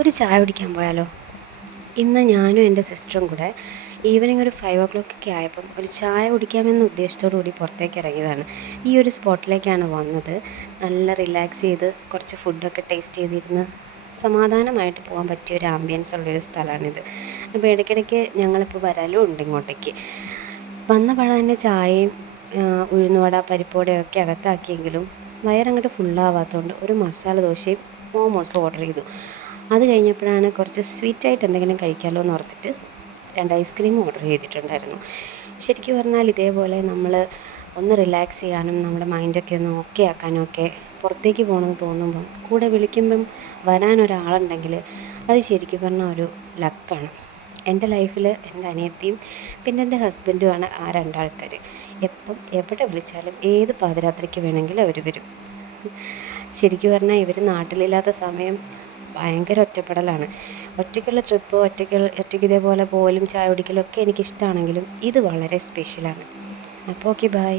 ഒരു ചായ കുടിക്കാൻ പോയാലോ? ഇന്ന് ഞാനും എൻ്റെ സിസ്റ്ററും കൂടെ ഈവനിങ് ഒരു 5 o'clock ആയപ്പം ഒരു ചായ കുടിക്കാമെന്ന ഉദ്ദേശത്തോടു കൂടി പുറത്തേക്ക് ഇറങ്ങിയതാണ്. ഈ ഒരു സ്പോട്ടിലേക്കാണ് വന്നത്. നല്ല റിലാക്സ് ചെയ്ത് കുറച്ച് ഫുഡൊക്കെ ടേസ്റ്റ് ചെയ്തിരുന്ന് സമാധാനമായിട്ട് പോകാൻ പറ്റിയ ഒരു ആംബിയൻസ് ഉള്ളൊരു സ്ഥലമാണിത്. അപ്പോൾ ഇടയ്ക്കിടയ്ക്ക് ഞങ്ങളിപ്പോൾ വരലും ഉണ്ട് ഇങ്ങോട്ടേക്ക്. വന്ന പാടെ തന്നെ ചായയും ഉഴുന്നുവട പരിപ്പുവടയൊക്കെ അകത്താക്കിയെങ്കിലും വയറങ്ങോട്ട് ഫുള്ളാവാത്തതുകൊണ്ട് ഒരു മസാല ദോശയും മോമോസും ഓർഡർ ചെയ്തു. അത് കഴിഞ്ഞപ്പോഴാണ് കുറച്ച് സ്വീറ്റായിട്ട് എന്തെങ്കിലും കഴിക്കാമല്ലോ എന്ന് ഓർത്തിട്ട് 2 ഐസ്ക്രീം ഓർഡർ ചെയ്തിട്ടുണ്ടായിരുന്നു. ശരിക്കും പറഞ്ഞാൽ ഇതേപോലെ നമ്മൾ ഒന്ന് റിലാക്സ് ചെയ്യാനും നമ്മുടെ മൈൻഡൊക്കെ ഒന്ന് ഓക്കെ ആക്കാനും ഒക്കെ പുറത്തേക്ക് പോകണമെന്ന് തോന്നുമ്പം കൂടെ വിളിക്കുമ്പം വരാനൊരാളുണ്ടെങ്കിൽ അത് ശരിക്കും പറഞ്ഞാൽ ഒരു ലക്കാണ്. എൻ്റെ ലൈഫിൽ എൻ്റെ അനിയത്തിയും പിന്നെ എൻ്റെ ഹസ്ബൻഡുമാണ് ആ 2 ആൾക്കാർ. എപ്പം എവിടെ വിളിച്ചാലും ഏത് പാതിരാത്രിക്ക് വേണമെങ്കിലും അവർ വരും. ശരിക്കും പറഞ്ഞാൽ ഇവർ നാട്ടിലില്ലാത്ത സമയം ഭയങ്കര ഒറ്റപ്പെടലാണ്. ഒറ്റയ്ക്കുള്ള ട്രിപ്പ് ഒറ്റയ്ക്ക് ഇതേപോലെ പോകലും ചായ കുടിക്കലും ഒക്കെ എനിക്കിഷ്ടമാണെങ്കിലും ഇത് വളരെ സ്പെഷ്യലാണ്. അപ്പോൾ ഓക്കെ, ബൈ.